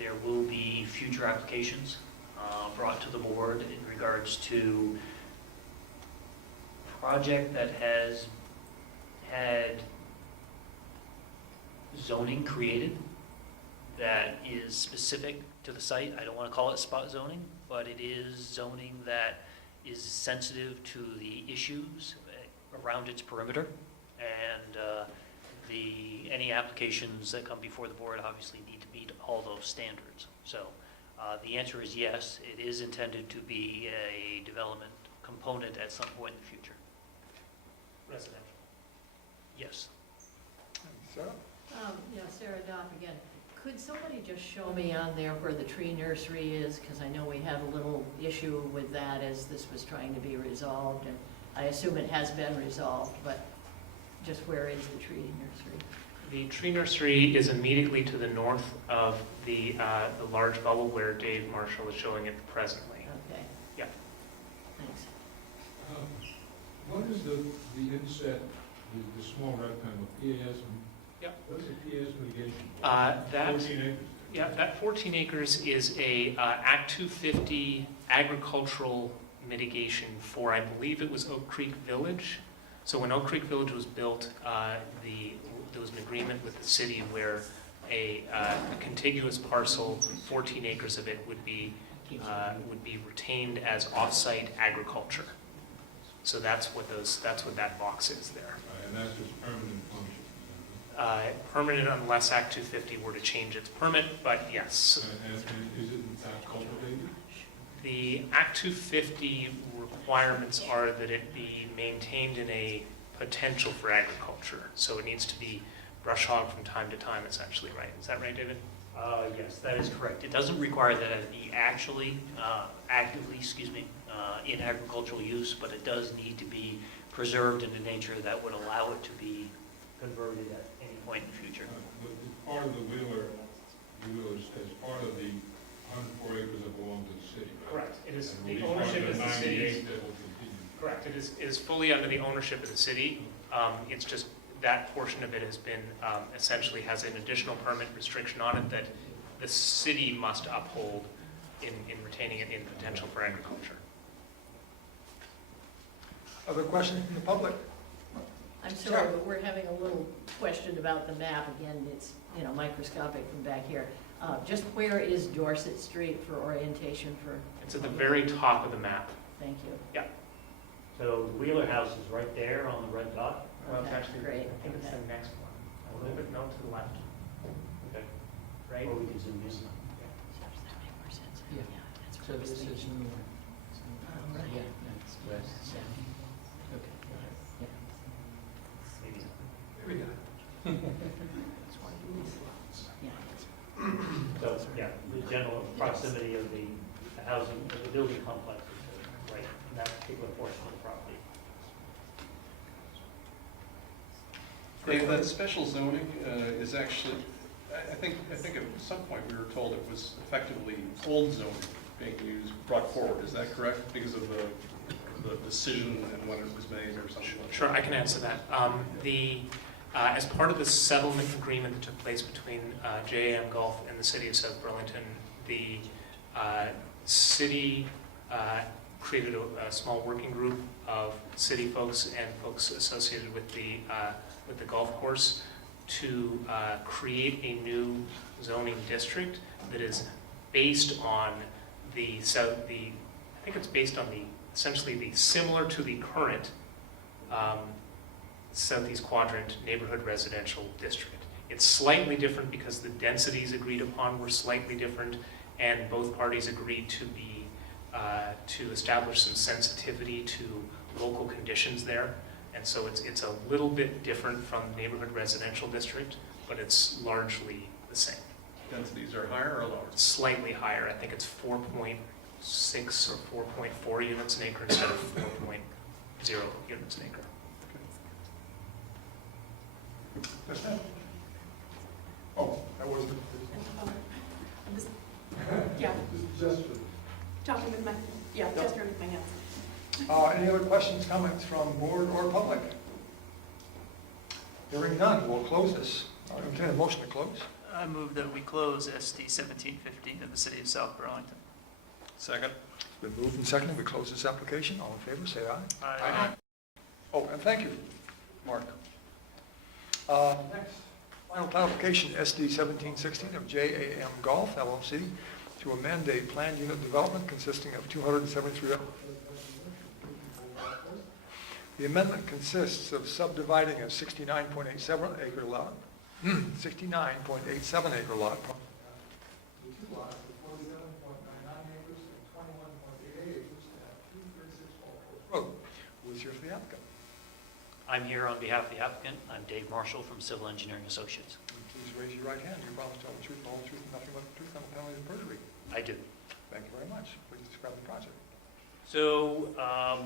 there will be future applications brought to the board in regards to project that has had zoning created that is specific to the site. I don't want to call it spot zoning, but it is zoning that is sensitive to the issues around its perimeter. And any applications that come before the board obviously need to meet all those standards. So the answer is yes, it is intended to be a development component at some point in the future. Residential. Yes. Sarah? Yeah, Sarah Dopp again. Could somebody just show me on there where the tree nursery is? Because I know we had a little issue with that as this was trying to be resolved, and I assume it has been resolved, but just where is the tree nursery? The tree nursery is immediately to the north of the large bubble where Dave Marshall is showing it presently. Okay. Yeah. Thanks. What is the inset, the small rectangle, PAS? Yep. What's the PAS mitigation? That 14 acres? Yeah, that 14 acres is a Act 250 agricultural mitigation for, I believe it was Oak Creek Village. So when Oak Creek Village was built, there was an agreement with the city where a contiguous parcel, 14 acres of it, would be retained as off-site agriculture. So that's what that box is there. And that's just permanent function? Permanent unless Act 250 were to change its permit, but yes. And is it in fact cultivated? The Act 250 requirements are that it be maintained in a potential for agriculture. So it needs to be brush hogged from time to time, essentially, right? Is that right, David? Yes, that is correct. It doesn't require that it be actively, in agricultural use, but it does need to be preserved in a nature that would allow it to be converted at any point in the future. But part of the Wheeler is part of the 104 acres that belong to the city, right? Correct. It is, And the will be part of ownership is the 98 city's. that will continue. Correct. It is fully under the ownership of the city. It's just that portion of it has been, essentially has an additional permit restriction on it that the city must uphold in retaining it in potential for agriculture. Other questions from the public? I'm sorry, but we're having a little question about the map. Again, it's, microscopic from back here. Just where is Dorset Street for orientation for? It's at the very top of the map. Thank you. So Wheeler House is right there on the red dot. Well, it's Okay, actually, great. I think it's the next one. A little bit, no, to the left. Okay. Right? Or we can zoom in. Does that make more sense? Yeah. That's So what I was this is thinking. north. Right. Yeah, that's west. Yeah. Okay. Yeah. Maybe. There we go. Yeah. So, yeah, the general proximity of the housing, of the building complex is right in that particular portion of the property. Dave, that special zoning is actually, I think at some point we were told it was effectively old zoning being used, brought forward. Is that correct? Because of the decision and when it was made or something like that? Sure, I can answer that. As part of the settlement agreement that took place between MJM Golf and the city of South Burlington, the city created a small working group of city folks and folks associated with the golf course to create a new zoning district that is based on I think it's based on essentially the similar to the current Southeast Quadrant neighborhood residential district. It's slightly different because the densities agreed upon were slightly different, and both parties agreed to establish some sensitivity to local conditions there. And so it's a little bit different from neighborhood residential district, but it's largely the same. Densities are higher or lower? Slightly higher. I think it's 4.6 or 4.4 units an acre instead of 4.0 units an acre. Yes, ma'am. Oh, that was the. I'm just, yeah, Just, talking with my, gesturing with my hands. any other questions, comments from board or public? Hearing none, we'll close this. Okay, motion to close. I move that we close SD 1715 in the city of South Burlington. Second. Been moved and seconded, we close this application. All in favor, say aye. Aye. Oh, and thank you, Mark. Next, final application, SD 1716 of JAM Golf LLC to amend a planned unit development consisting of 273. The amendment consists of subdividing a 69.87 acre lot, 69.87 acre lot. The two lots of 47.99 acres and 21.88 acres at 236 Golf Course Road. Who is here for the applicant? I'm here on behalf of the applicant. I'm Dave Marshall from Civil Engineering Associates. Please raise your right hand. Do you promise to tell the truth, the whole truth, and nothing but the truth on the penalty of perjury? I do. Thank you very much. Please describe the project. So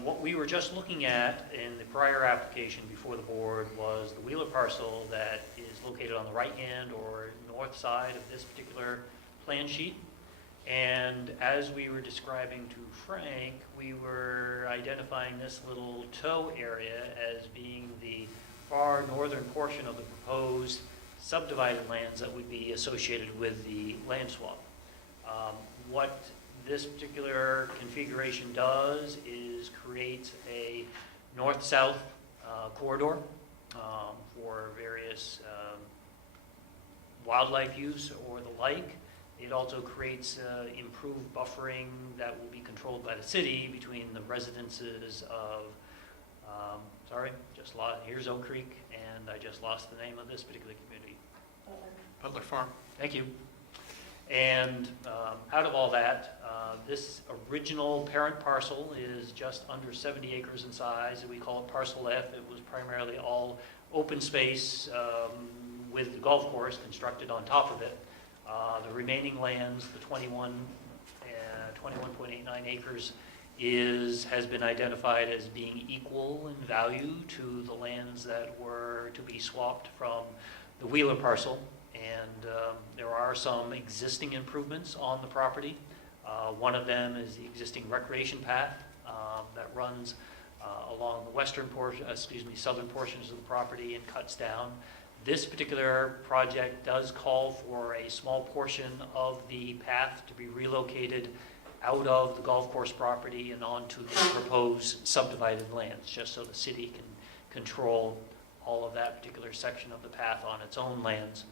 what we were just looking at in the prior application before the board was the Wheeler parcel that is located on the right hand or north side of this particular plan sheet. And as we were describing to Frank, we were identifying this little toe area as being the far northern portion of the proposed subdivided lands that would be associated with the land swap. What this particular configuration does is create a north-south corridor for various wildlife use or the like. It also creates improved buffering that will be controlled by the city between the residences of, here's Oak Creek, and I just lost the name of this particular community. Butler Farm. Thank you. And out of all that, this original parent parcel is just under 70 acres in size, and we call it Parcel F. It was primarily all open space with the golf course constructed on top of it. The remaining lands, the 21.89 acres, has been identified as being equal in value to the lands that were to be swapped from the Wheeler parcel. And there are some existing improvements on the property. One of them is the existing recreation path that runs along the western portion, southern portions of the property and cuts down. This particular project does call for a small portion of the path to be relocated out of the golf course property and onto the proposed subdivided lands, just so the city can control all of that particular section of the path on its own lands.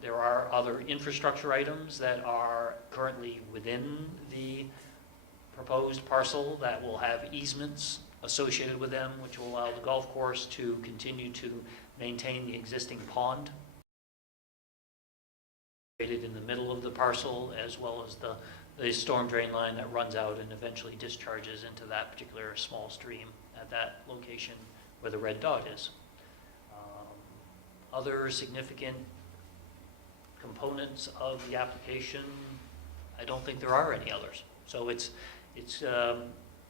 There are other infrastructure items that are currently within the proposed parcel that will have easements associated with them, which will allow the golf course to continue to maintain the existing pond in the middle of the parcel, as well as the storm drain line that runs out and eventually discharges into that particular small stream at that location where the red dot is. Other significant components of the application, I don't think there are any others. So it's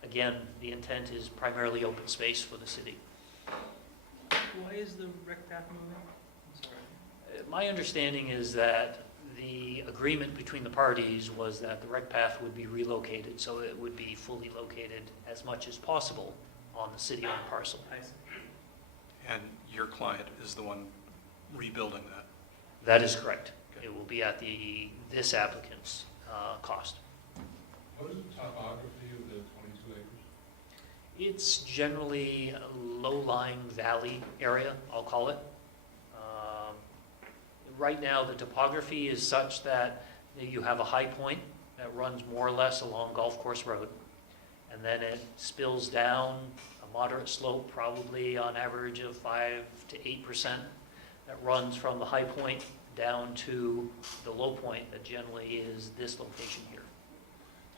again, the intent is primarily open space for the city. Why is the rec path moving? I'm sorry. My understanding is that the agreement between the parties was that the rec path would be relocated, so it would be fully located as much as possible on the city-owned parcel. I see. And your client is the one rebuilding that? That is correct. It will be at this applicant's cost. What is the topography of the 22 acres? It's generally a low-lying valley area, I'll call it. Right now, the topography is such that you have a high point that runs more or less along Golf Course Road, and then it spills down a moderate slope, probably on average of 5 to 8%, that runs from the high point down to the low point that generally is this location here.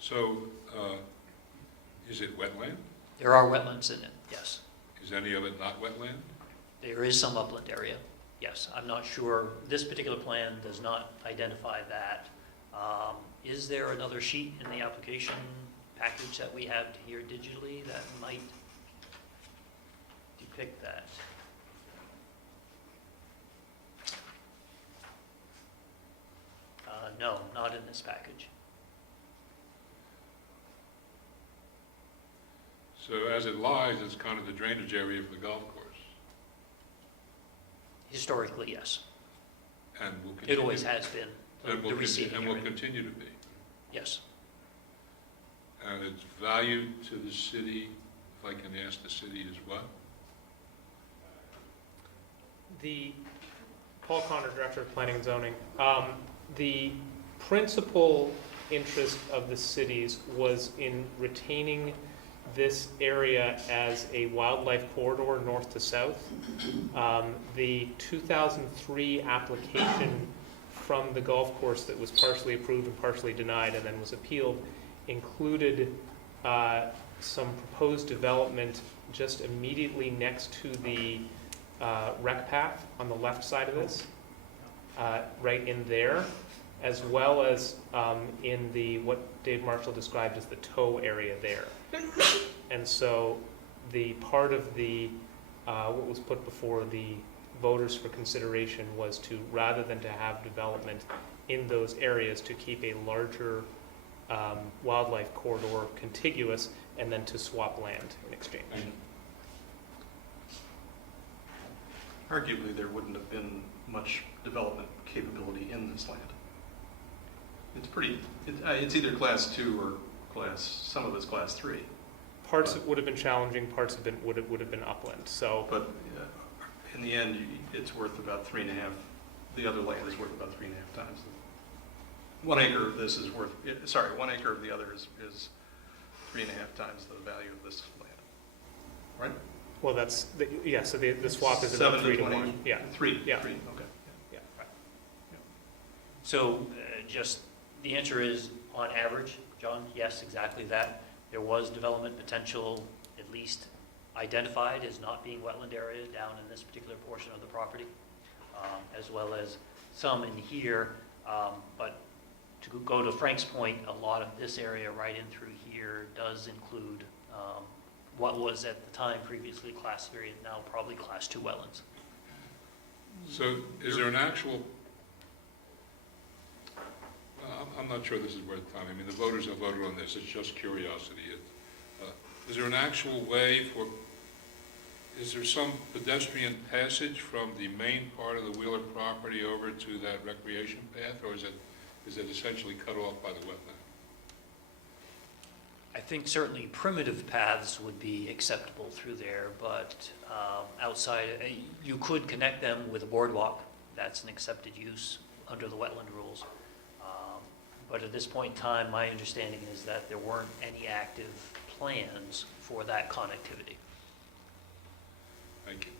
So, is it wetland? There are wetlands in it, yes. Is any of it not wetland? There is some upland area, yes. I'm not sure, this particular plan does not identify that. Is there another sheet in the application package that we have here digitally that might depict that? No, not in this package. So as it lies, it's kind of the drainage area for the golf course. Historically, yes. And will continue. It always has been the receiving And will area. continue to be. Yes. And its value to the city, if I can ask the city, is what? Paul Connor, Director of Planning and Zoning. The principal interest of the cities was in retaining this area as a wildlife corridor north to south. The 2003 application from the golf course that was partially approved and partially denied and then was appealed included some proposed development just immediately next to the rec path on the left side of this, right in there, as well as in the what Dave Marshall described as the tow area there. And so the part of the what was put before the voters for consideration was to, rather than to have development in those areas, to keep a larger wildlife corridor contiguous and then to swap land in exchange. Arguably, there wouldn't have been much development capability in this land. It's either class 2 or some of it's class 3. Parts would have been challenging, parts would have been upland. So, But in the end, it's worth about 3.5. The other land is worth about 3.5 times. 1 acre of this is worth. 1 acre of the other is 3.5 times the value of this land. Right? well, that's so the swap is about 3 to 1. Yeah. 3. Yeah. 3. Okay. Yeah. Right. So just, the answer is, on average, John, yes, exactly that. There was development potential, at least identified as not being wetland area down in this particular portion of the property, as well as some in here. But to go to Frank's point, a lot of this area right in through here does include what was at the time previously class 3 and now probably class 2 wetlands. So is there an actual, I'm not sure this is worth time. I mean, the voters have voted on this. It's just curiosity. Is there an actual way for, is there some pedestrian passage from the main part of the Wheeler property over to that recreation path, or is it essentially cut off by the wetland? I think certainly primitive paths would be acceptable through there, but outside, you could connect them with a boardwalk. That's an accepted use under the wetland rules. But at this point in time, my understanding is that there weren't any active plans for that connectivity. Thank you.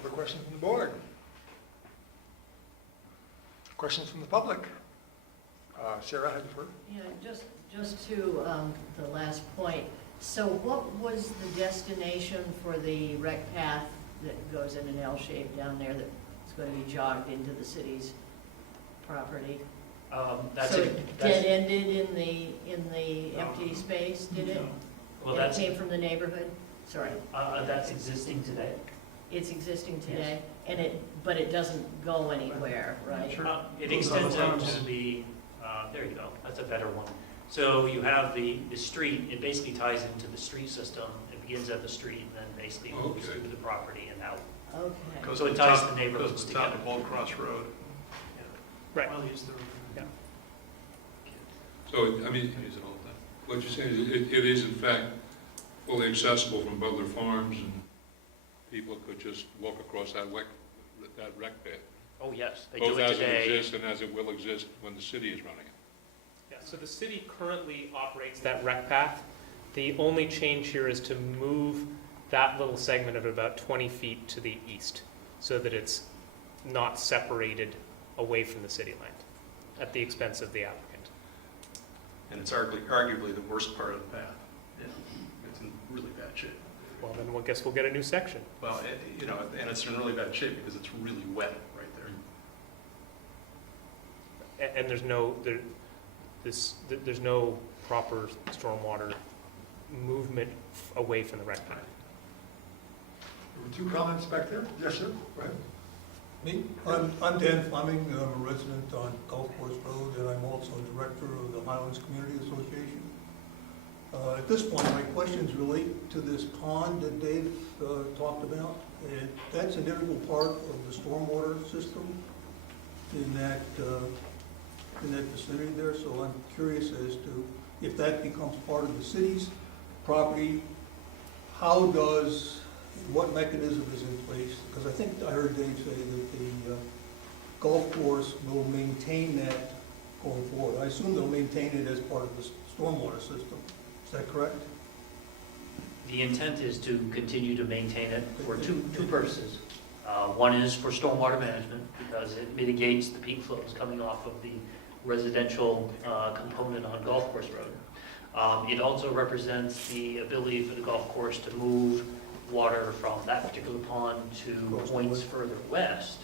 Other questions from the board? Questions from the public? Sarah, have you heard? Yeah, just to the last point, so what was the destination for the rec path that goes in an L shape down there that's going to be jogged into the city's property? So it dead-ended in the empty space, did it? Well, And that's, it came from the neighborhood? Sorry. that's existing today. It's existing today, but it doesn't go anywhere, right? It extends out to the, there you go, that's a better one. So you have the street, it basically ties into the street system. It begins at the street and then basically moves Okay. through the property and out. Okay. So it ties the neighborhoods Goes to the top together. of Old Cross Road. Right. I'll use the road. So, I mean, Use it all the time. what you're saying is it is in fact fully accessible from Butler Farms, and people could just walk across that rec path. Oh, yes, they do Both it as it today. exists and as it will exist when the city is running it. Yeah, so the city currently operates that rec path. The only change here is to move that little segment of about 20 feet to the east so that it's not separated away from the city land at the expense of the applicant. And it's arguably the worst part of the path. Yeah. It's in really bad shape. Well, then I guess we'll get a new section. Well, and it's in really bad shape because it's really wet right there. And there's no proper stormwater movement away from the rec path. There were 2 comments back there. Yes, sir. Go ahead. Me? I'm Dan Fleming, I'm a resident on Golf Course Road, and I'm also director of the Highlands Community Association. At this point, my questions relate to this pond that Dave talked about. And that's an integral part of the stormwater system in that vicinity there, so I'm curious as to if that becomes part of the city's property, what mechanism is in place? Because I think I heard Dave say that the golf course will maintain that going forward. I assume they'll maintain it as part of the stormwater system. Is that correct? The intent is to continue to maintain it for two purposes. One is for stormwater management, because it mitigates the peak flows coming off of the residential component on Golf Course Road. It also represents the ability for the golf course to move water from that particular pond to points further west,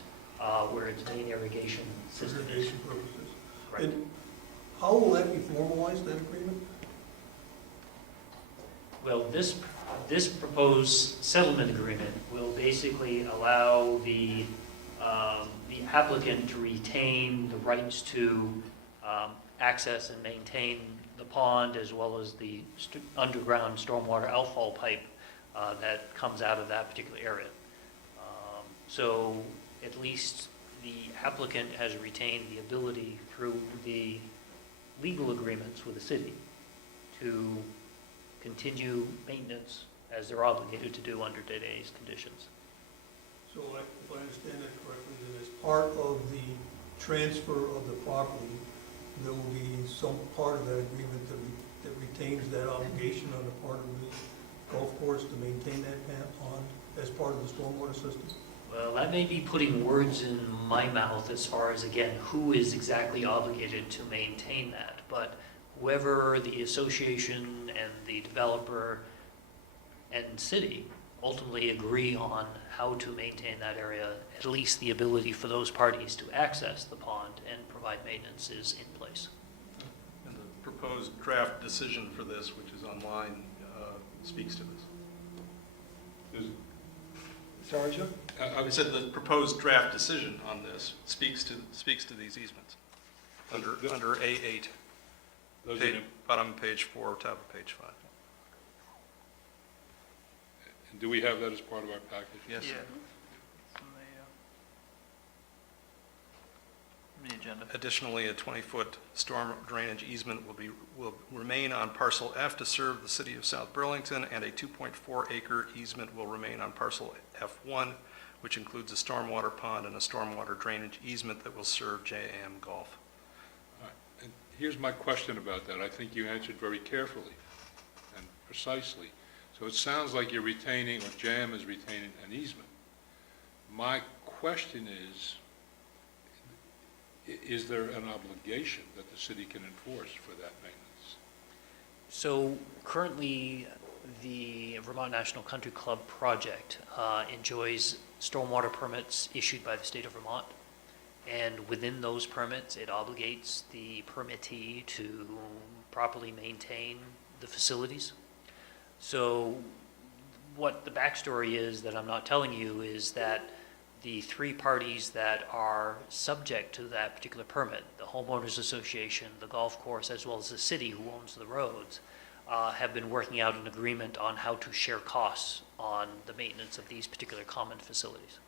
where its main irrigation system is. Irrigation purposes. Right. And how will that be formalized, that agreement? Well, this proposed settlement agreement will basically allow the applicant to retain the rights to access and maintain the pond, as well as the underground stormwater outfall pipe that comes out of that particular area. So at least the applicant has retained the ability through the legal agreements with the city to continue maintenance as they're obligated to do under today's conditions. So if I understand that correctly, then as part of the transfer of the property, there will be some part of that agreement that retains that obligation on the part of the golf course to maintain that pond as part of the stormwater system? Well, that may be putting words in my mouth as far as, again, who is exactly obligated to maintain that. But whoever the association and the developer and city ultimately agree on how to maintain that area, at least the ability for those parties to access the pond and provide maintenance is in place. And the proposed draft decision for this, which is online, speaks to this. Sorry, Joe? I said the proposed draft decision on this speaks to these easements under A8, bottom of page 4, top of page 5. And do we have that as part of our package? Yes. Yeah. The agenda. Additionally, a 20-foot storm drainage easement will remain on parcel F to serve the city of South Burlington, and a 2.4-acre easement will remain on parcel F1, which includes a stormwater pond and a stormwater drainage easement that will serve JM Golf. All right. And here's my question about that. I think you answered very carefully and precisely. So it sounds like you're retaining, or JM is retaining, an easement. My question is there an obligation that the city can enforce for that maintenance? So currently, the Vermont National Country Club project enjoys stormwater permits issued by the state of Vermont. And within those permits, it obligates the permittee to properly maintain the facilities. So what the backstory is that I'm not telling you is that the three parties that are subject to that particular permit, the homeowners association, the golf course, as well as the city who owns the roads, have been working out an agreement on how to share costs on the maintenance of these particular common facilities.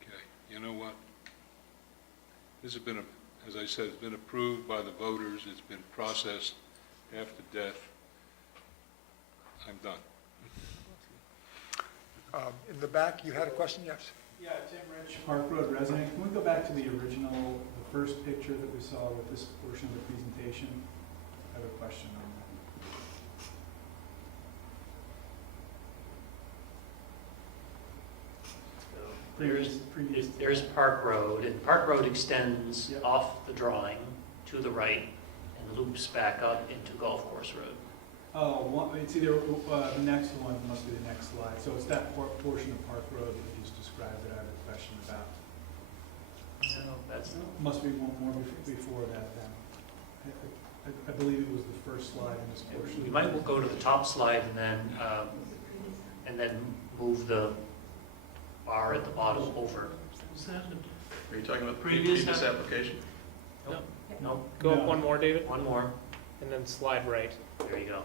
Okay, you know what? This has been, as I said, it's been approved by the voters, it's been processed half to death. I'm done. In the back, you had a question? Yes. Yeah, Tim Rich, Park Road resident. Can we go back to the original, the first picture that we saw with this portion of the presentation? I have a question on that. There's Park Road, and Park Road extends Yep. off the drawing to the right and loops back up into Golf Course Road. Oh, it's either, the next one must be the next slide. So it's that portion of Park Road that you just described that I have a question about. No, that's Must be one more before that then. I believe it was the first slide in this portion. You might go to the top slide and then move the bar at the bottom over. Are you talking about the Previous previous application? No, Go up No. one more, David, one more. and then slide right. There you go.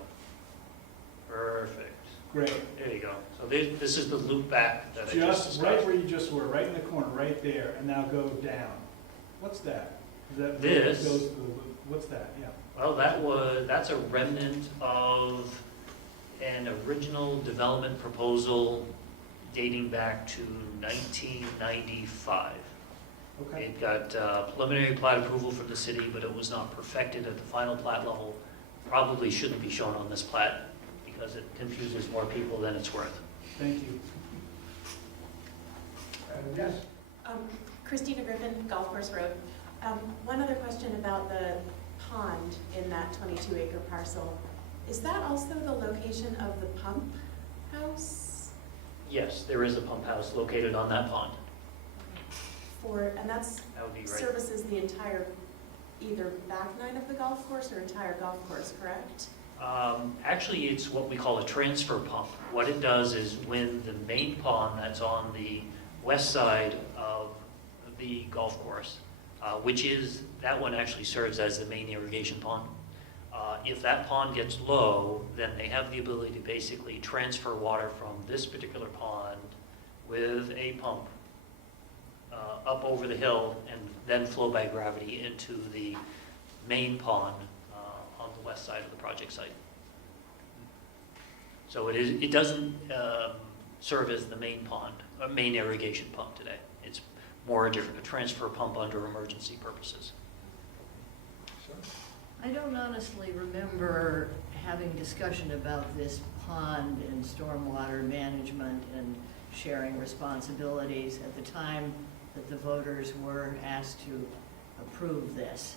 Perfect. Great. There you go. So this is the loop back that I just Just right discussed. where you just were, right in the corner, right there, and now go down. What's that? Is that This- goes to the loop? What's that? Yeah. Well, that's a remnant of an original development proposal dating back to 1995. Okay. It got preliminary plat approval from the city, but it was not perfected at the final plat level. Probably shouldn't be shown on this plat because it confuses more people than it's worth. Thank you. Yes? Christina Griffin, Golf Course Road. One other question about the pond in that 22-acre parcel. Is that also the location of the pump house? Yes, there is a pump house located on that pond. And that's That would be right. services the entire, either back nine of the golf course or entire golf course, correct? Actually, it's what we call a transfer pump. What it does is when the main pond that's on the west side of the golf course, that one actually serves as the main irrigation pond. If that pond gets low, then they have the ability to basically transfer water from this particular pond with a pump up over the hill and then flow by gravity into the main pond on the west side of the project site. So it doesn't serve as the main pond, main irrigation pump today. It's more a transfer pump under emergency purposes. I don't honestly remember having discussion about this pond and stormwater management and sharing responsibilities at the time that the voters were asked to approve this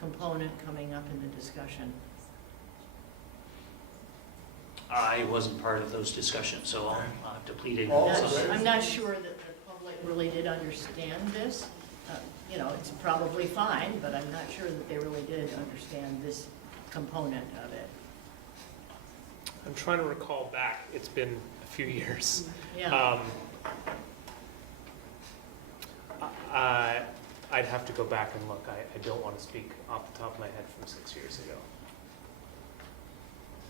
component coming up in the discussion. I wasn't part of those discussions, so I'll have to plead Oh, ignorance. okay. I'm not sure that the public really did understand this. It's probably fine, but I'm not sure that they really did understand this component of it. I'm trying to recall back, it's been a few years. Yeah, I'd have to go back and look. I don't want to speak off the top of my head from 6 years ago.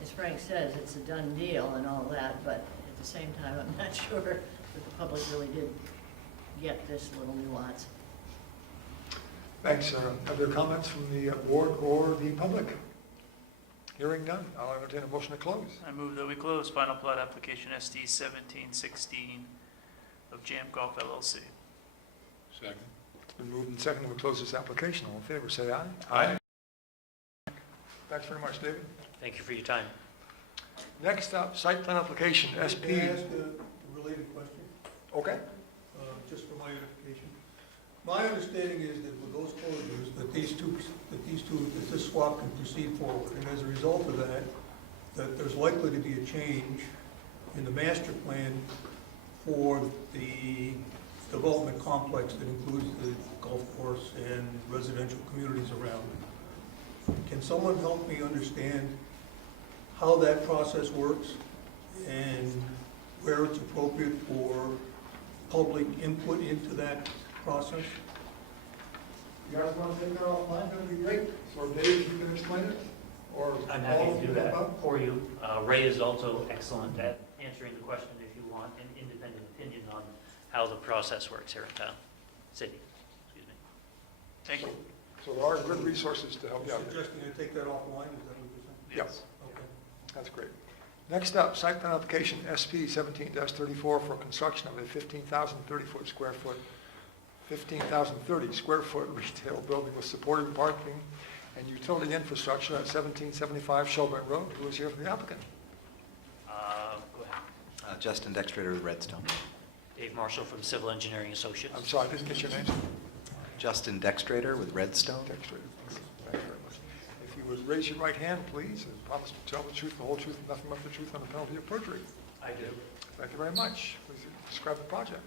as Frank says, it's a done deal and all that, but at the same time, I'm not sure that the public really did get this little nuance. Thanks, Sarah. Other comments from the board or the public? Hearing none, I'll entertain a motion to close. I move that we close final plat application SD 1716 of JM Golf LLC. Second. It's been moved and seconded to close this application. All in favor, say aye. Aye. Thanks very much, David. Thank you for your time. Next up, site plan application, SP. May I ask a related question, Okay. just for my edification? My understanding is that with those closures, that this swap can proceed forward, and as a result of that, that there's likely to be a change in the master plan for the development complex that includes the golf course and residential communities around it. Can someone help me understand how that process works and where it's appropriate for public input into that process? You guys want to take that offline, that'd be great. Or Dave, you can explain it? Or I'm happy all to of do you that above? for you. Ray is also excellent at answering the question if you want an independent opinion on how the process works here in town, city, excuse me. Thank you. So there are good resources to help you You're out there. suggesting I take that offline, is that what you're saying? Yes. Okay. That's great. Next up, site plan application SP 17-34 for construction of a 15,030 square foot retail building with supporting parking and utility infrastructure at 1775 Shelburne Road. Who is here for the applicant? Go ahead. Justin Dextrator with Redstone. Dave Marshall from Civil Engineering Associates. I'm sorry, I didn't get your name. Justin Dextrator with Redstone. Thank you very much. If you would raise your right hand, please, and promise to tell the truth, the whole truth, and nothing but the truth on the penalty of perjury. I do. Thank you very much. Please describe the project.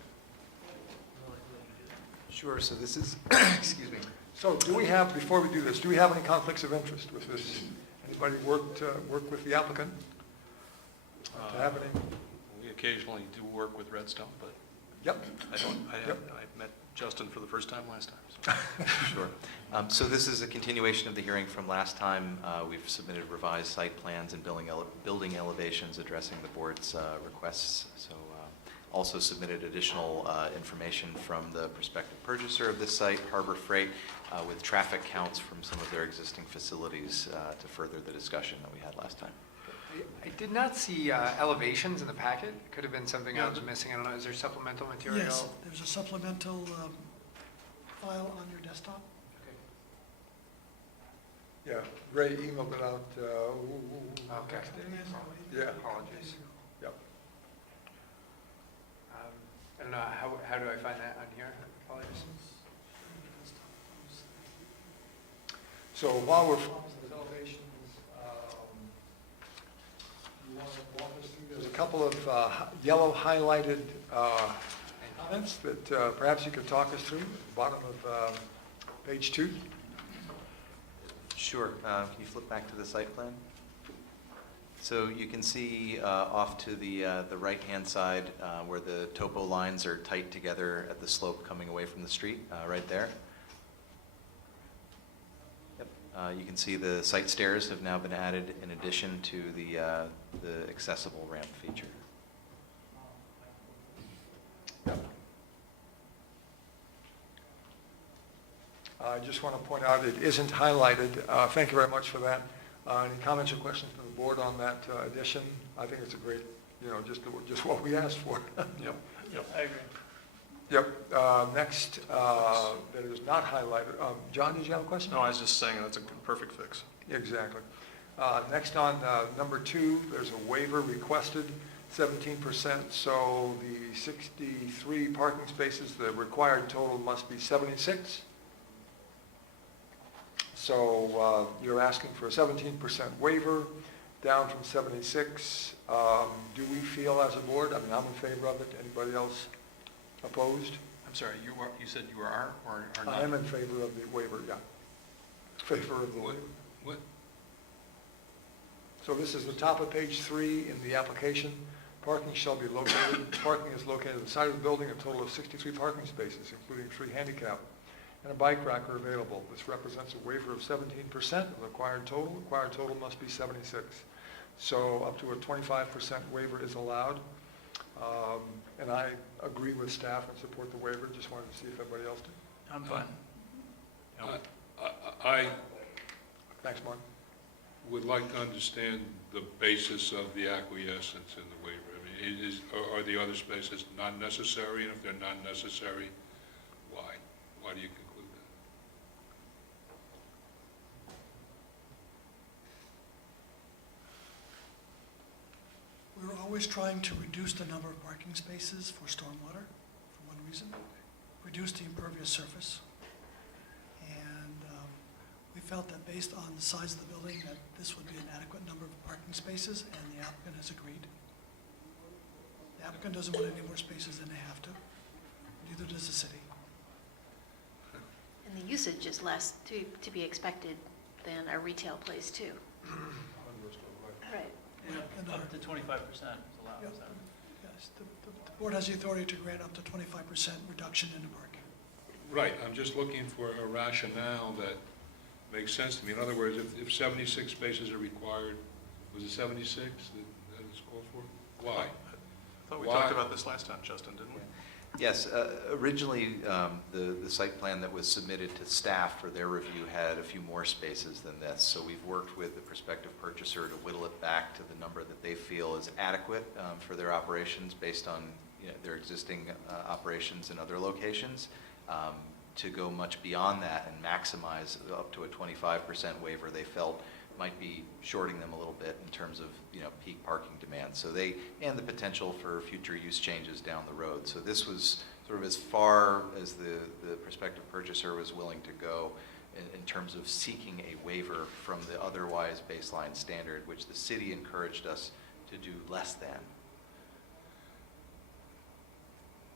Sure, so this is, excuse me. So do we have, before we do this, do we have any conflicts of interest with this? Anybody work with the applicant? To have any? We occasionally do work with Redstone, but Yep. I met Justin for the first time last time. So. Sure. So this is a continuation of the hearing from last time. We've submitted revised site plans and building elevations addressing the board's requests. So also submitted additional information from the prospective purchaser of this site, Harbor Freight, with traffic counts from some of their existing facilities to further the discussion that we had last time. I did not see elevations in the packet. Could have been something I was missing. I don't know. Is there supplemental material? Yes, there's a supplemental file on your desktop. Yeah, Ray emailed it out, Okay. next day. Yeah. Apologies. Yep. I don't know. How do I find that on here? Apologies. So while we're following those elevations, you want to walk us through, there's a couple of yellow highlighted comments that perhaps you could talk us through, bottom of page 2. Sure. Can you flip back to the site plan? So you can see off to the right-hand side where the topo lines are tight together at the slope coming away from the street, right there. Yep. You can see the site stairs have now been added in addition to the accessible ramp feature. Yep. I just want to point out it isn't highlighted. Thank you very much for that. Any comments or questions from the board on that addition? I think it's a great, just what we asked for. Yep. I agree. Yep. Next, that is not highlighted. John, did you have a question? No, I was just saying that's a perfect fix. Exactly. Next on number 2, there's a waiver requested, 17%. So the 63 parking spaces, the required total must be 76. So you're asking for a 17% waiver, down from 76. Do we feel as a board, I mean, I'm in favor of it. Anybody else opposed? I'm sorry, you said you are or are not? I am in favor of the waiver, yeah. Favor of the waiver. What? So this is the top of page 3 in the application. Parking is located at the side of the building, a total of 63 parking spaces, including 3 handicap, and a bike rack are available. This represents a waiver of 17% of the required total. Required total must be 76. So up to a 25% waiver is allowed. And I agree with staff and support the waiver. Just wanted to see if everybody else did. I'm fine. I Thanks, Mark. would like to understand the basis of the acquiescence in the waiver. I mean, are the other spaces not necessary? And if they're not necessary, why? Why do you conclude that? We're always trying to reduce the number of parking spaces for stormwater, for one reason, reduce the impervious surface. And we felt that based on the size of the building, that this would be an adequate number of parking spaces, and the applicant has agreed. The applicant doesn't want any more spaces than they have to, neither does the city. And the usage is less to be expected than a retail place too. Right. And Up to 25% is allowed, Yeah. is that? Yes, the board has the authority to grant up to 25% reduction in the parking. Right, I'm just looking for a rationale that makes sense to me. In other words, if 76 spaces are required, was it 76 that it's called for? Why? I thought we Why? talked about this last time, Justin, didn't we? Yes, originally, the site plan that was submitted to staff for their review had a few more spaces than this. So we've worked with the prospective purchaser to whittle it back to the number that they feel is adequate for their operations based on their existing operations in other locations. To go much beyond that and maximize up to a 25% waiver, they felt might be shorting them a little bit in terms of peak parking demand. So and the potential for future use changes down the road. So this was sort of as far as the prospective purchaser was willing to go in terms of seeking a waiver from the otherwise baseline standard, which the city encouraged us to do less than.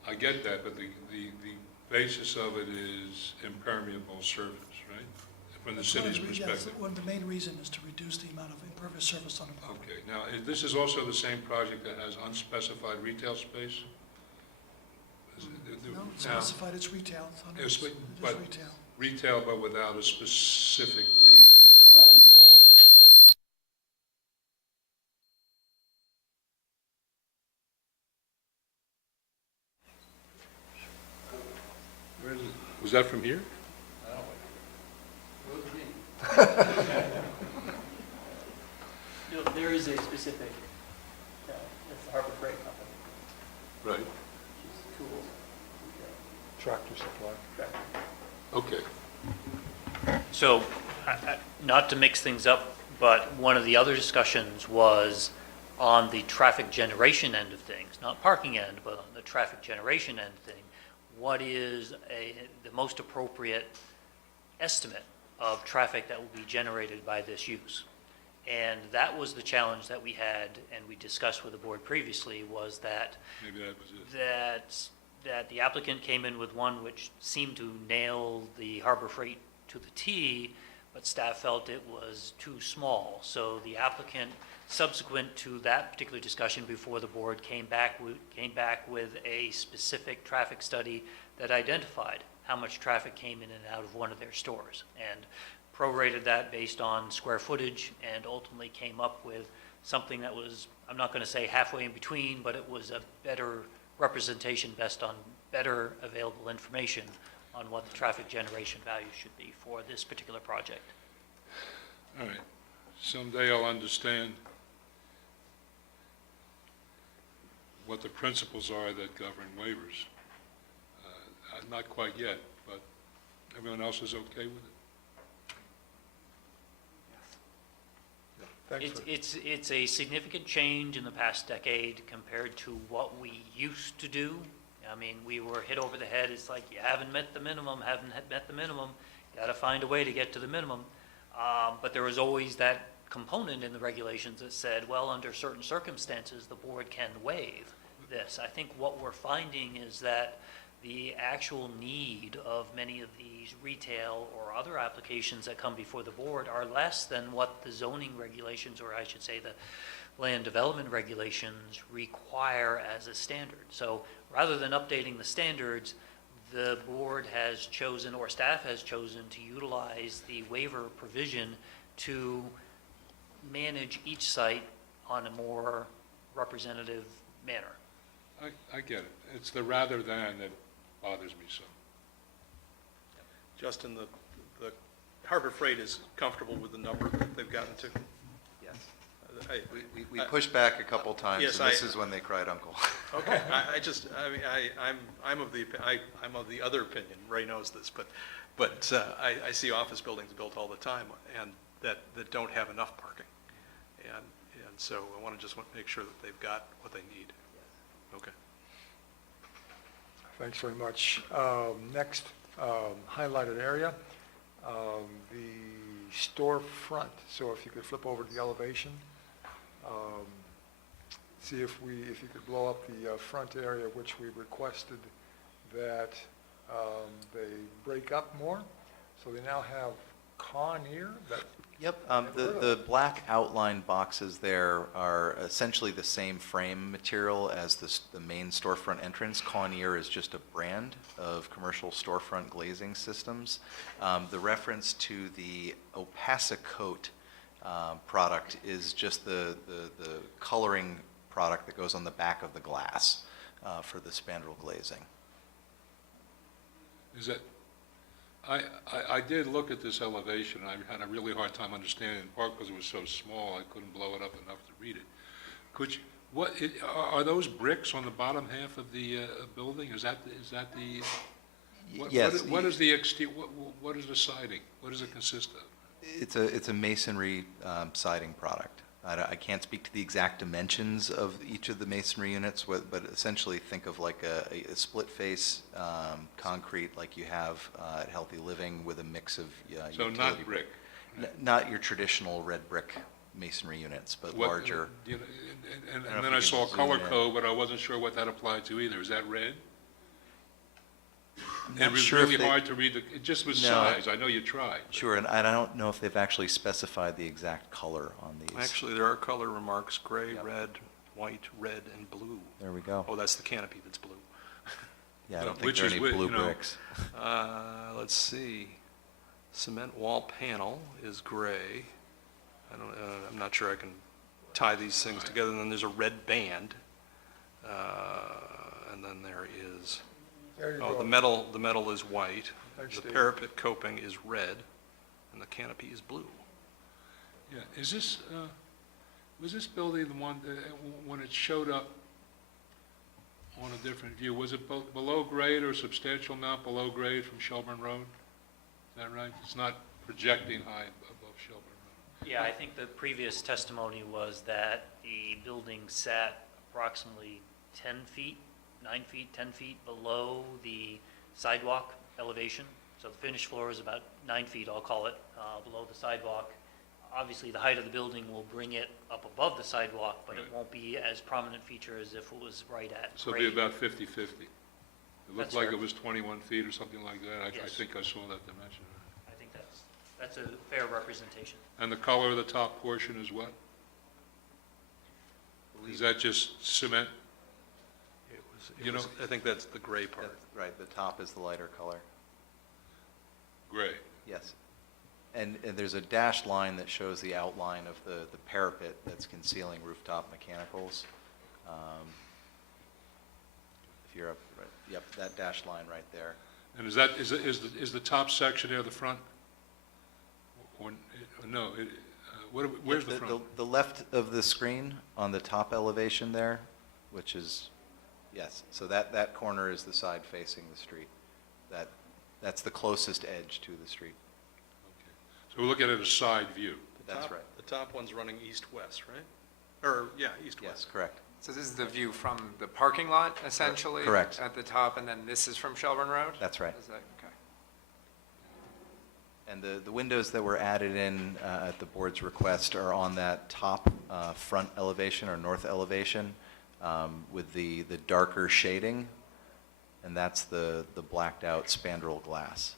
I get that, but the basis of it is impermeable surface, right? From the city's perspective. Well, the main reason is to reduce the amount of impervious surface on the property. Okay, now, this is also the same project that has unspecified retail space? No, it's No. specified, it's retail, it's 100%, It's it's but- retail. Retail, but without a specific anything. Where is it? Was that from here? No, there is a specific, that's the Harbor Freight Company, Right. which is tools. Tractor supply. Okay. So, not to mix things up, but one of the other discussions was on the traffic generation end of things, not parking end, but on the traffic generation end thing. What is the most appropriate estimate of traffic that will be generated by this use? And that was the challenge that we had, and we discussed with the board previously, was that Maybe that was it. that the applicant came in with one which seemed to nail the Harbor Freight to the T, but staff felt it was too small. So the applicant, subsequent to that particular discussion before the board, came back with a specific traffic study that identified how much traffic came in and out of one of their stores, and prorated that based on square footage, and ultimately came up with something that was, I'm not going to say halfway in between, but it was a better representation based on better available information on what the traffic generation value should be for this particular project. All right. Someday I'll understand what the principles are that govern waivers. Not quite yet, but everyone else is okay with it? It's a significant change in the past decade compared to what we used to do. I mean, we were hit over the head. It's like, you haven't met the minimum, got to find a way to get to the minimum. But there was always that component in the regulations that said, well, under certain circumstances, the board can waive this. I think what we're finding is that the actual need of many of these retail or other applications that come before the board are less than what the zoning regulations, or I should say the land development regulations, require as a standard. So rather than updating the standards, the board has chosen, or staff has chosen, to utilize the waiver provision to manage each site on a more representative manner. I get it. It's the rather than that bothers me some. Justin, the Harbor Freight is comfortable with the number that they've gotten to? Yes. I- We pushed back a couple times, Yes, and this is when they cried uncle. Okay, I'm of the other opinion, Ray knows this, but I see office buildings built all the time, and that don't have enough parking. And so I want to make sure that they've got what they need. Okay. Thanks very much. Next highlighted area, the storefront. So if you could flip over to the elevation, see if you could blow up the front area, which we requested that they break up more. So they now have Conair that. Yep, the black outline boxes there are essentially the same frame material as the main storefront entrance. Conair is just a brand of commercial storefront glazing systems. The reference to the Opacicoat product is just the coloring product that goes on the back of the glass for the spandrel glazing. Is that, I did look at this elevation. I had a really hard time understanding, in part because it was so small, I couldn't blow it up enough to read it. Are those bricks on the bottom half of the building? Is that the? Yes. What is the exterior? What is the siding? What does it consist of? It's a masonry siding product. I can't speak to the exact dimensions of each of the masonry units, but essentially think of like a split face concrete like you have at Healthy Living, with a mix of So not brick? Not your traditional red brick masonry units, but larger. And then I saw color code, but I wasn't sure what that applied to either. Is that red? It was really hard to read. It just was size. I know you tried. Sure, and I don't know if they've actually specified the exact color on these. Actually, there are color remarks: gray, red, white, red, and blue. There we go. Oh, that's the canopy that's blue. Yeah, I don't think Which there are is any wi- blue you know, bricks. Let's see, cement wall panel is gray. I'm not sure I can tie these things together. And then there's a red band. And then there is, There you oh, go. the metal is white. Thanks, The Steve. parapet coping is red, and the canopy is blue. Yeah, is this, was this building the one, when it showed up on a different view, was it below grade or a substantial amount below grade from Shelburne Road? Is that right? It's not projecting high above Shelburne Road. Yeah, I think the previous testimony was that the building sat approximately 10 feet, 9 feet, 10 feet below the sidewalk elevation. So the finished floor is about 9 feet, I'll call it, below the sidewalk. Obviously, the height of the building will bring it up above the sidewalk, but it Right. won't be as prominent feature as if it was right at So it'd be grade. about 50/50. It looked That's like fair. it was 21 feet or something like that. I Yes. think I saw that dimension. I think that's a fair representation. And the color of the top portion is what? Is that just cement? You know- I think that's the gray part. Right, the top is the lighter color. Gray. Yes. And there's a dashed line that shows the outline of the parapet that's concealing rooftop mechanicals. If you're up, right, yep, that dashed line right there. And is the top section there the front? Or no, where's the front? The left of the screen on the top elevation there, which is, yes, so that corner is the side facing the street. That's the closest edge to the street. So we're looking at a side view. That's right. The top one's running east-west, right? Or, yeah, east-west. Yes, correct. So this is the view from the parking lot, essentially? Correct. At the top, and then this is from Shelburne Road? That's right. Is that, okay. And the windows that were added in at the board's request are on that top front elevation or north elevation with the darker shading, and that's the blacked out spandrel glass.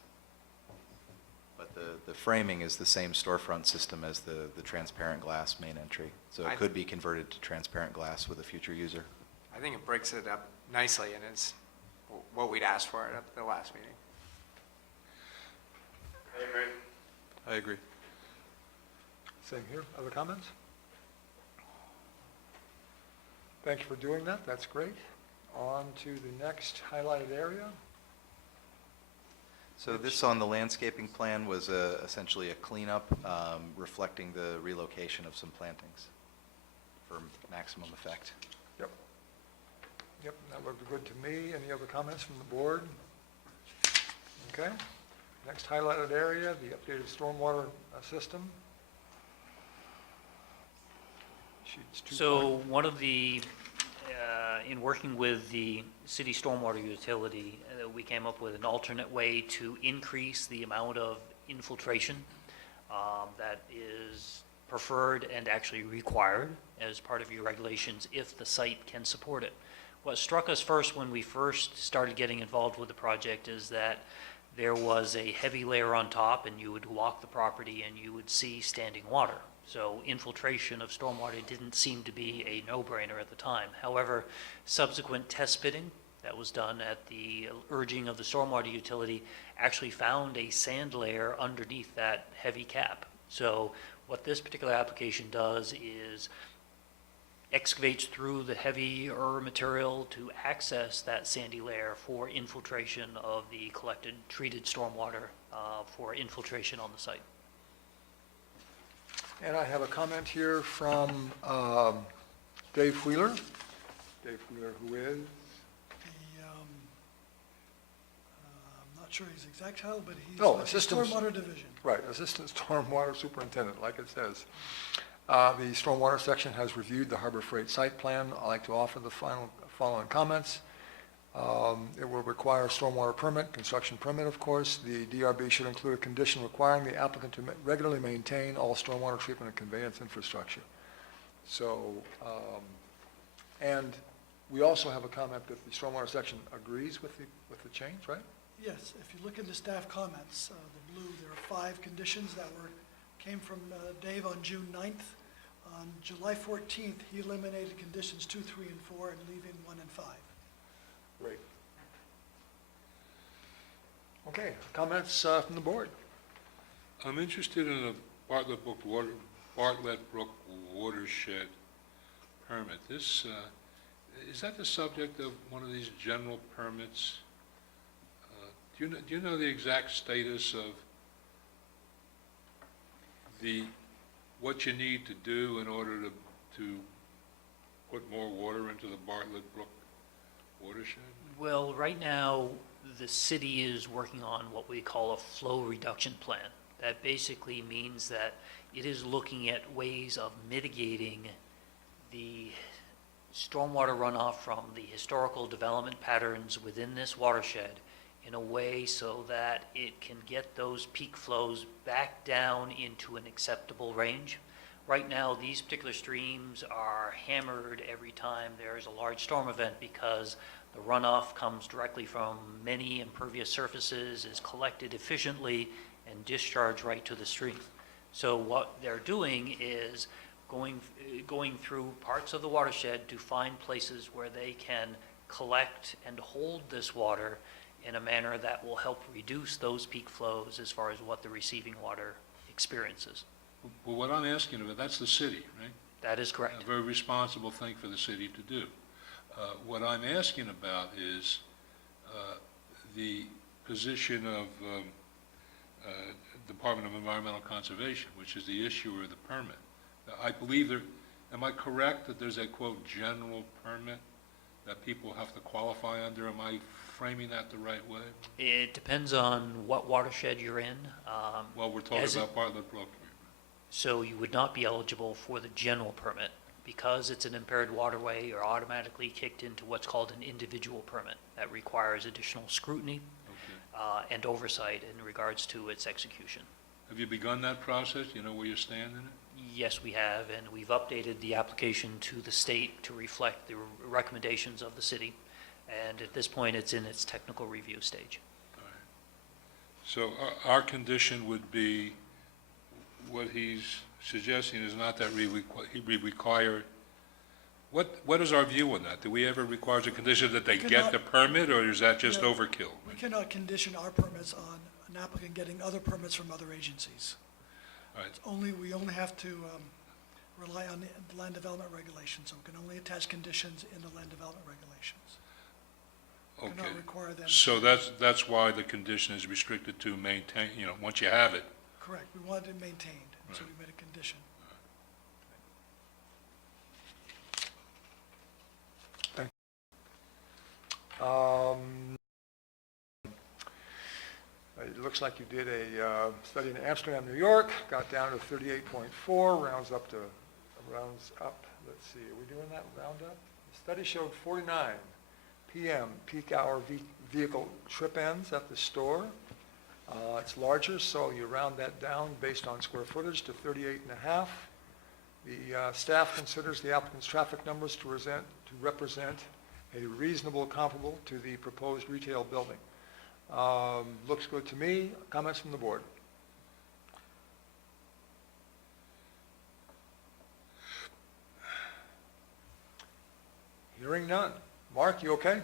But the framing is the same storefront system as the transparent glass main entry. So it could be converted to transparent glass with a future user. I think it breaks it up nicely, and it's what we'd asked for at the last meeting. I agree. Same here. Other comments? Thank you for doing that. That's great. On to the next highlighted area. So this on the landscaping plan was essentially a cleanup reflecting the relocation of some plantings for maximum effect. Yep, that looked good to me. Any other comments from the board? Okay. Next highlighted area, the updated stormwater system. Sheets 2. So one of the, in working with the city stormwater utility, we came up with an alternate way to increase the amount of infiltration that is preferred and actually required as part of your regulations if the site can support it. What struck us first when we first started getting involved with the project is that there was a heavy layer on top, and you would walk the property and you would see standing water. So infiltration of stormwater didn't seem to be a no-brainer at the time. However, subsequent test pitting that was done at the urging of the stormwater utility actually found a sand layer underneath that heavy cap. So what this particular application does is excavates through the heavier material to access that sandy layer for infiltration of the collected treated stormwater for infiltration on the site. And I have a comment here from Dave Wheeler. Dave Wheeler, who is? I'm not sure his exact title, but he's Oh, with the Assistant- Stormwater Division. Right, Assistant Stormwater Superintendent, like it says. The Stormwater section has reviewed the Harbor Freight site plan. I'd like to offer the following comments. It will require a stormwater permit, construction permit, of course. The DRB should include a condition requiring the applicant to regularly maintain all stormwater treatment and conveyance infrastructure. So, and we also have a comment that the stormwater section agrees with the change, right? Yes, if you look in the staff comments, the blue, there are 5 conditions that came from Dave on June 9th. On July 14th, he eliminated conditions 2, 3, and 4 and leaving 1 and 5. Great. comments from the board? I'm interested in a Bartlett Brook Watershed permit. This, is that the subject of one of these general permits? Do you know the exact status of what you need to do in order to put more water into the Bartlett Brook watershed? Well, right now, the city is working on what we call a flow reduction plan. That basically means that it is looking at ways of mitigating the stormwater runoff from the historical development patterns within this watershed in a way so that it can get those peak flows back down into an acceptable range. Right now, these particular streams are hammered every time there is a large storm event because the runoff comes directly from many impervious surfaces, is collected efficiently, and discharged right to the stream. So what they're doing is going through parts of the watershed to find places where they can collect and hold this water in a manner that will help reduce those peak flows as far as what the receiving water experiences. Well, what I'm asking about, that's the city, right? That is correct. A very responsible thing for the city to do. What I'm asking about is the position of Department of Environmental Conservation, which is the issuer of the permit. I believe there, am I correct that there's a quote general permit that people have to qualify under? Am I framing that the right way? It depends on what watershed you're in. Well, we're talking about Bartlett Brook. So you would not be eligible for the general permit. Because it's an impaired waterway, you're automatically kicked into what's called an individual permit that requires additional scrutiny and oversight in regards to its execution. Have you begun that process? You know where you stand in it? Yes, we have, and we've updated the application to the state to reflect the recommendations of the city. And at this point, it's in its technical review stage. All right. So our condition would be, what he's suggesting is not that we require, what is our view on that? Do we ever require as a condition that they get the permit, or is that just overkill? We cannot condition our permits on an applicant getting other permits from other agencies. All right. It's we only have to rely on the land development regulations, so we can only attach conditions in the land development regulations. We Okay. cannot require them. So that's why the condition is restricted to maintain, once you have it. Correct, we wanted it maintained, so Right. we made a condition. It looks like you did a study in Amsterdam, New York, got down to 38.4, rounds up, let's see, are we doing that round up? The study showed 49 PM peak hour vehicle trip ends at the store. It's larger, so you round that down based on square footage to 38.5. The staff considers the applicant's traffic numbers to represent a reasonable comparable to the proposed retail building. Looks good to me. Comments from the board? Hearing none. Mark, you okay?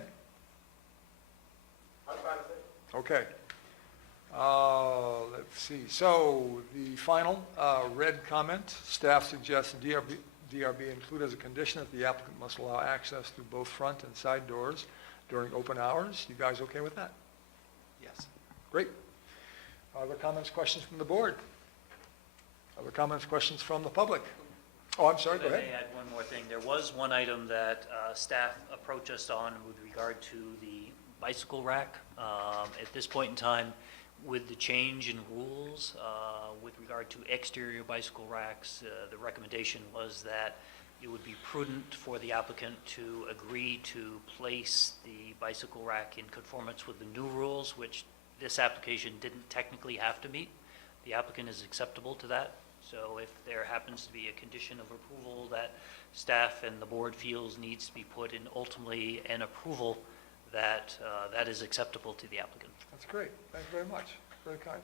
I'm fine with it. Okay. Let's see. So the final red comment, staff suggests DRB include as a condition that the applicant must allow access through both front and side doors during open hours. You guys okay with that? Yes. Great. Other comments, questions from the board? Other comments, questions from the public? Oh, I'm sorry, go ahead. If I may add one more thing. There was one item that staff approached us on with regard to the bicycle rack. At this point in time, with the change in rules with regard to exterior bicycle racks, the recommendation was that it would be prudent for the applicant to agree to place the bicycle rack in conformance with the new rules, which this application didn't technically have to meet. The applicant is acceptable to that. So if there happens to be a condition of approval that staff and the board feels needs to be put in ultimately an approval, that is acceptable to the applicant. That's great. Thank you very much. Very kind.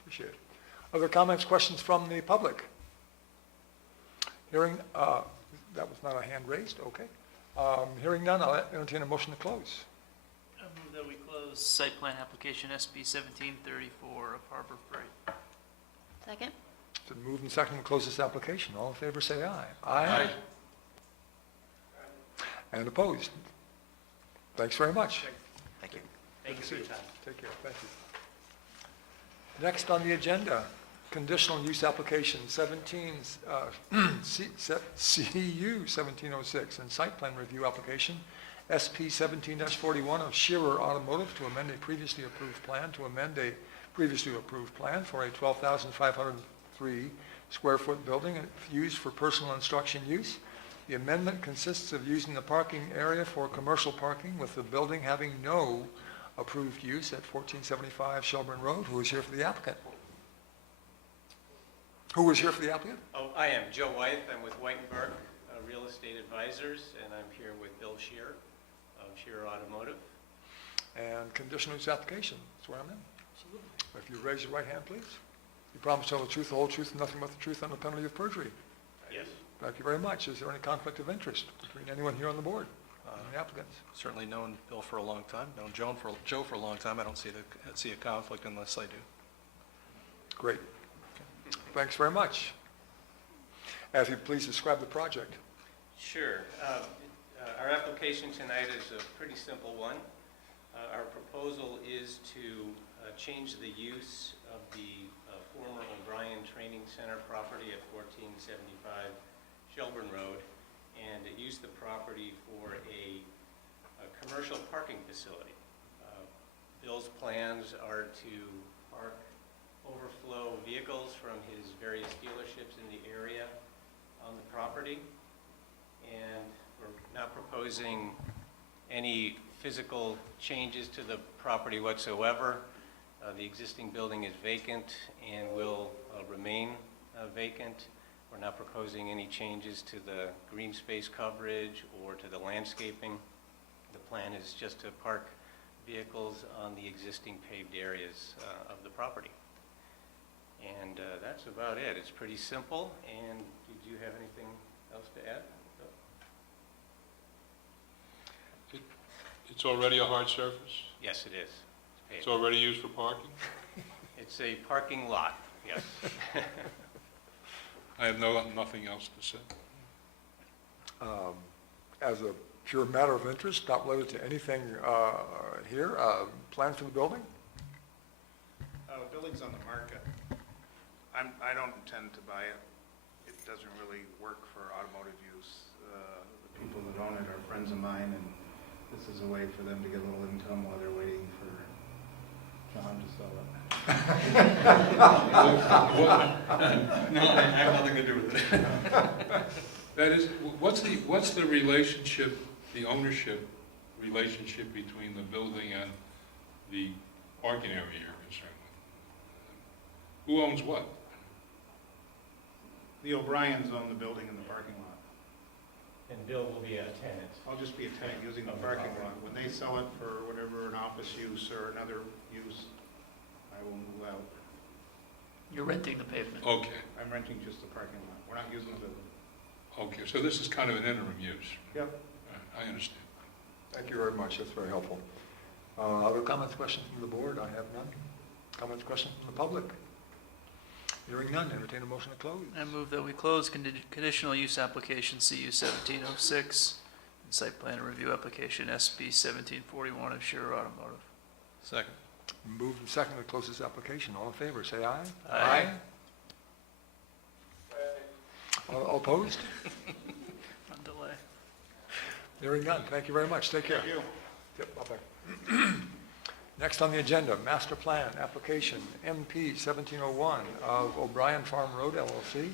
Appreciate it. Other comments, questions from the public? Hearing, that was not a hand raised, okay. Hearing none, I'll entertain a motion to close. I move that we close close site plan application SB 1734 of Harbor Freight. Second? It's been moved and seconded to close this application. All in favor, say aye. Aye. And opposed? Thanks very much. Thank you. Thank you for your time. Take care, thank you. Next on the agenda, conditional use application 17, CU 1706, and site plan review application SP 17-41 of Shearer Automotive to amend a previously approved plan for a 12,503 square foot building used for personal instruction use. The amendment consists of using the parking area for commercial parking, with the building having no approved use at 1475 Shelburne Road. Who is here for the applicant? Who is here for the applicant? Oh, I am Joe White. I'm with White & Burke Real Estate Advisors, and I'm here with Bill Shearer of Shearer Automotive. And conditional use application. Swear I'm in. Absolutely. If you raise your right hand, please. You promise to tell the truth, the whole truth, and nothing but the truth under penalty of perjury. Yes. Thank you very much. Is there any conflict of interest between anyone here on the board and the applicants? Certainly known Bill for a long time, known Joe for a long time. I don't see a conflict unless I do. Great. Thanks very much. If you please describe the project. Sure. Our application tonight is a pretty simple one. Our proposal is to change the use of the former O'Brien Training Center property at 1475 Shelburne Road, and use the property for a commercial parking facility. Bill's plans are to park overflow vehicles from his various dealerships in the area on the property, and we're not proposing any physical changes to the property whatsoever. The existing building is vacant and will remain vacant. We're not proposing any changes to the green space coverage or to the landscaping. The plan is just to park vehicles on the existing paved areas of the property. And that's about it. It's pretty simple. And did you have anything else to add? It's already a hard surface? Yes, it is. It's already used for parking? It's a parking lot, yes. I have nothing else to say. As a pure matter of interest, not related to anything here, plan for the building? Building's on the market. I don't intend to buy it. It doesn't really work for automotive use. The people that own it are friends of mine, and this is a way for them to get a little income while they're waiting for John to sell it. No, I have nothing to do with it. That is, what's the relationship, the ownership relationship between the building and the parking area you're concerned with? Who owns what? The O'Briens own the building and the parking lot. And Bill will be a tenant. I'll just be a tenant using the parking lot. When they sell it for whatever, an office use or another use, I will move out. You're renting the pavement. Okay, I'm renting just the parking lot. We're not using the building. okay, so this is kind of an interim use. Yep. I understand. Thank you very much. That's very helpful. Other comments, questions from the board? I have none. Comments, questions from the public? Hearing none, entertain a motion to close. I move that we close conditional use application CU 1706 and site plan review application SB 1741 of Shearer Automotive. Second. Moved and seconded to close this application. All in favor, say aye. Aye. All opposed? On delay. Hearing none. Thank you very much. Take care. Thank you. Yep, bye-bye. Next on the agenda, master plan application MP 1701 of O'Brien Farm Road LLC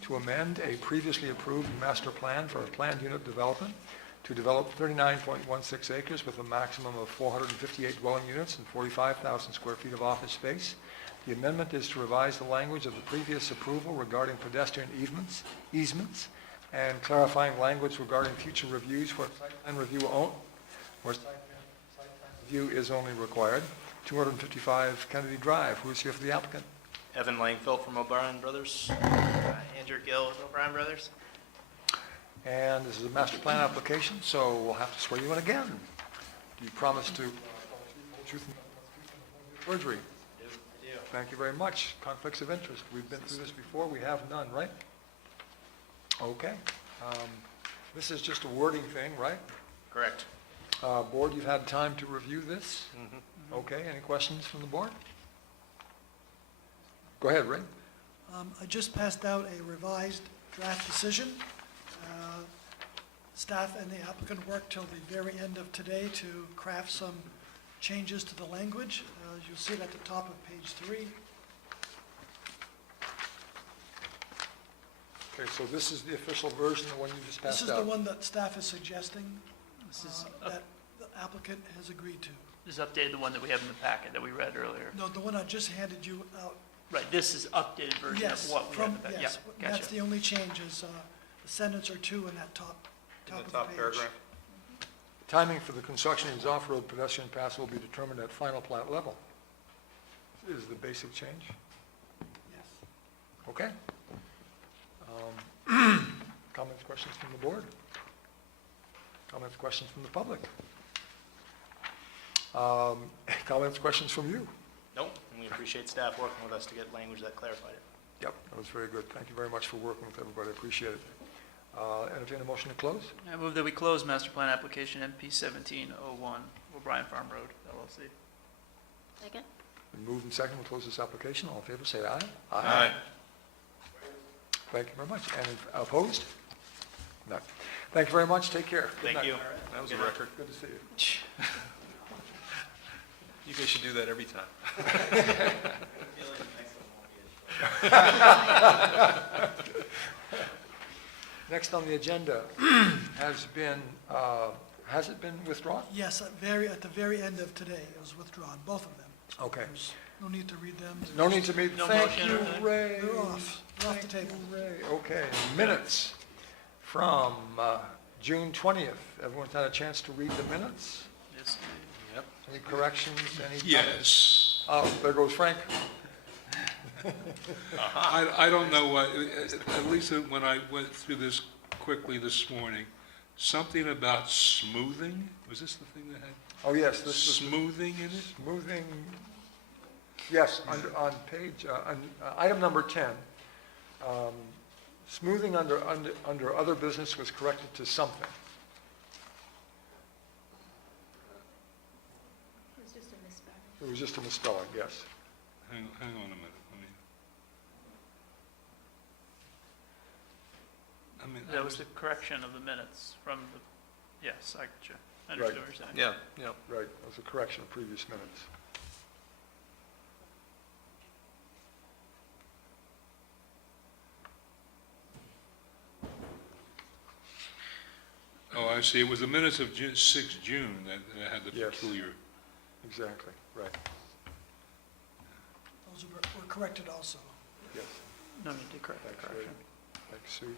to amend a previously approved master plan for a planned unit development to develop 39.16 acres with a maximum of 458 dwelling units and 45,000 square feet of office space. The amendment is to revise the language of the previous approval regarding pedestrian easements and clarifying language regarding future reviews where site plan review is only required. 255 Kennedy Drive. Who is here for the applicant? Evan Langfeld from O'Brien Brothers. Andrew Gill with O'Brien Brothers. And this is a master plan application, so we'll have to swear you in again. Do you promise to tell the truth and perjury? Thank you very much. Conflicts of interest. We've been through this before. We have none, right? Okay. This is just a wording thing, right? Correct. Board, you've had time to review this? Okay, any questions from the board? Go ahead, Ray. I just passed out a revised draft decision. Staff and the applicant worked till the very end of today to craft some changes to the language. You'll see it at the top of page 3. Okay, so this is the official version, the one you just passed This out? is the one that staff is suggesting, This is, that the applicant has agreed to. this is updated the one that we have in the packet that we read earlier. No, the one I just handed you out. Right, this is updated version Yes, of what we have in from, the packet. yes, Yeah, that's gotcha. the only change is a sentence or two in that top In of the the top page. paragraph. Timing for the construction of these off-road pedestrian paths will be determined at final plat level. Is the basic change? Yes. Okay. Comments, questions from the board? Comments, questions from the public? Comments, questions from you? Nope, and we appreciate staff working with us to get language that clarified it. Yep, that was very good. Thank you very much for working with everybody. I appreciate it. Entertain a motion to close? I move that we close master plan application MP 1701 O'Brien Farm Road, LLC. Second? Been moved and seconded to close this application. All in favor, say aye. Aye. Thank you very much. Any opposed? None. Thank you very much. Take care. Good Thank night. you. That was a record. Good to see you. You guys should do that every time. Next on the agenda has it been withdrawn? Yes, at the very end of today, it was withdrawn, both of them. Okay. There's no need to read them. No need to meet. No Thank motion you, or anything? Ray. They're off the table. Ray. Okay, minutes from June 20th. Everyone's had a chance to read the minutes? Yes. Yep. Any corrections? Any comments? Yes. Oh, there goes Frank. I don't know what, at least when I went through this quickly this morning, something about smoothing, was this the thing that had Oh, yes, this was smoothing in it? smoothing, yes, on page, item number 10. Smoothing under other business was corrected to something. It was just a misspelling. It was just a misspelling, yes. Hang on a minute, I mean, That was the correction of the minutes from the, yes, I gotcha. I Right. understand what you're saying. Yeah, yeah. Right, that was a correction of previous minutes. oh, I see, it was the minutes of 6 June that had the Yes. peculiar. Exactly, right, Those were corrected also. yes. No need to correct the Thanks, Ray. correction. Thanks, Sue.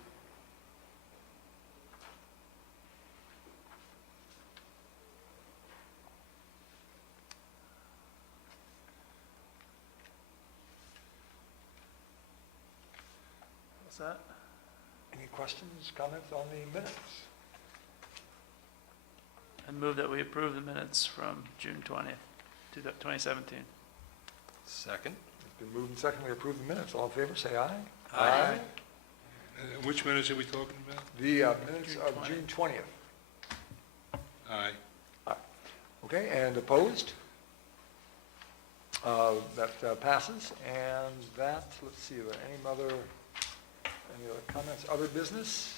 What's that? Any questions, comments on the minutes? I move that we approve the minutes from June 20th, 2017. Second? It's been moved and secondly approved the minutes. All in favor, say aye. Aye. Which minutes are we talking about? The minutes June of 20th. June 20th. Aye. Okay, and opposed? That passes. And that, let's see, are there any other comments? Other business?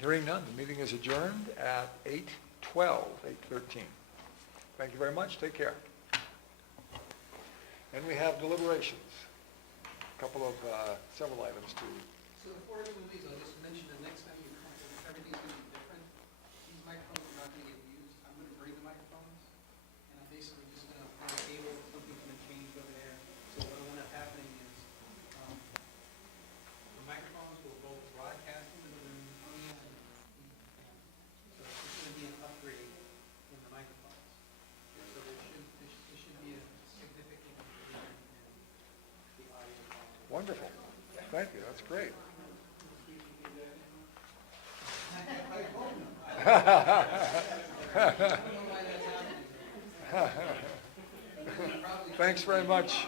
Hearing none, the meeting is adjourned at 8:12, 8:13. Thank you very much, take care. And we have deliberations. A couple of, several items to, So before I do these, I'll just mention the next time you come, everything's going to be different. These microphones are not going to get used. I'm going to bring the microphones, and I'm basically just going to run a cable, something's going to change over there. So what will end up happening is, the microphones will both broadcast into the room and the so it's going to be an upgrade in the microphones. So there should be a significant improvement in the audio quality. wonderful. Thank you, that's great. Thanks very much.